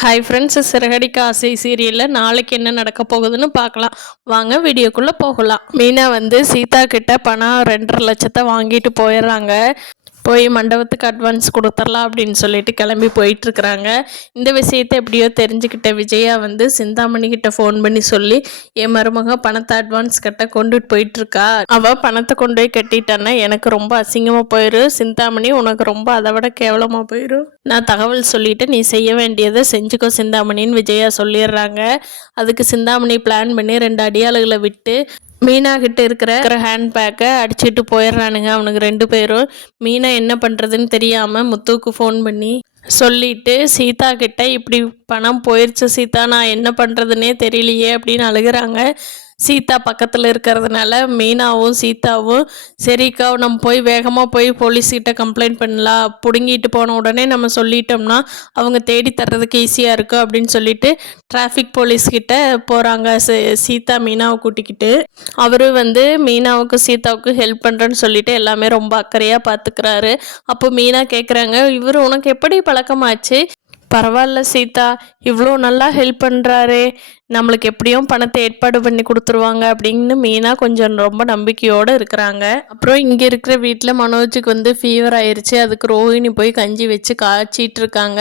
Hi friends, Siragadikka ஆசை சீரியலில் நாளைக்கு என்ன நடக்க போகுதுன்னு பார்க்கலாம். வாங்க வீடியோக்குள்ளே போகலாம். மீனா வந்து சீதா கிட்ட பணம் 2,50,000 வாங்கிட்டு போயிடுறாங்க. போய் மண்டபத்துக்கு அட்வான்ஸ் கொடுத்துடலாம் அப்படின்னு சொல்லிட்டு கிளம்பி போயிட்டுருக்குறாங்க. இந்த விஷயத்தை எப்படியோ தெரிஞ்சுக்கிட்ட விஜயா வந்து சிந்தாமணி கிட்ட ஃபோன் பண்ணி சொல்லி, என் மருமக பணத்தை அட்வான்ஸ் கட்ட கொண்டுட்டு போயிட்டுருக்கா, அவள் பணத்தை கொண்டு போய் கட்டிட்டான்னா எனக்கு ரொம்ப அசிங்கமாக போயிடும். சிந்தாமணி உனக்கு ரொம்ப அதை விட கேவலமாக போயிடும். நான் தகவல் சொல்லிவிட்டு நீ செய்ய வேண்டியதை செஞ்சுக்கோ சிந்தாமணின்னு விஜயா சொல்லிடுறாங்க. அதுக்கு சிந்தாமணி பிளான் பண்ணி 2 அடியாளுகளை விட்டு மீனா கிட்ட இருக்கிற ஹேண்ட்பேக்கை அடிச்சுட்டு போயிடுறானுங்க அவனுக்கு 2 பேரும். மீனா என்ன பண்ணுறதுன்னு தெரியாமல் முத்துவுக்கு ஃபோன் பண்ணி சொல்லிட்டு, சீதா கிட்ட இப்படி பணம் போயிடுச்சு சீதா, நான் என்ன பண்ணுறதுனே தெரியலையே அப்படின்னு அழுகிறாங்க. சீதா பக்கத்தில் இருக்கிறதுனால மீனாவும் சீதாவும், சரிக்கா நம்ம போய் வேகமாக போய் போலீஸ்கிட்ட கம்ப்ளைண்ட் பண்ணலாம், பிடுங்கிட்டு போன உடனே நம்ம சொல்லிட்டோம்னா அவங்க தேடி தர்றதுக்கு ஈஸியாக இருக்கும் அப்படின்னு சொல்லிட்டு டிராஃபிக் போலீஸ்கிட்ட போகிறாங்க. சீதா மீனாவை கூட்டிக்கிட்டு அவரு வந்து மீனாவுக்கு சீதாவுக்கு ஹெல்ப் பண்ணுறேன்னு சொல்லிட்டு எல்லாமே ரொம்ப அக்கறையாக பார்த்துக்கிறாரு. அப்போ மீனா கேட்குறாங்க, இவர் உனக்கு எப்படி பழக்கமாச்சு? பரவாயில்ல சீதா, இவ்வளோ நல்லா ஹெல்ப் பண்ணுறாரே, நம்மளுக்கு எப்படியும் பணத்தை ஏற்பாடு பண்ணி கொடுத்துருவாங்க அப்படின்னு மீனா கொஞ்சம் ரொம்ப நம்பிக்கையோடு இருக்கிறாங்க. அப்புறம் இங்கே இருக்கிற வீட்டில் மனோஜுக்கு வந்து ஃபீவர் ஆயிடுச்சு. அதுக்கு ரோஹிணி போய் கஞ்சி வச்சு காய்ச்சிட்டு இருக்காங்க.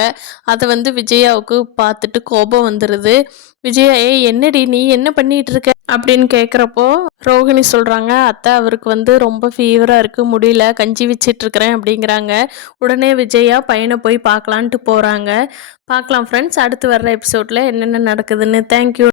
அதை வந்து விஜயாவுக்கு பார்த்துட்டு கோபம் வந்துடுது. விஜயா, என்னடி நீ என்ன பண்ணிட்டு இருக்க அப்படின்னு கேட்குறப்போ ரோஹிணி சொல்கிறாங்க, அத்தை அவருக்கு வந்து ரொம்ப ஃபீவராக இருக்குது, முடியல, கஞ்சி வச்சிட்ருக்கிறேன் அப்படிங்கிறாங்க. உடனே விஜயா பையனை போய் பார்க்கலான்ட்டு போகிறாங்க. பார்க்கலாம் ஃப்ரெண்ட்ஸ், அடுத்து வர்ற எபிசோடில் என்னென்ன நடக்குதுன்னு. தேங்க்யூ.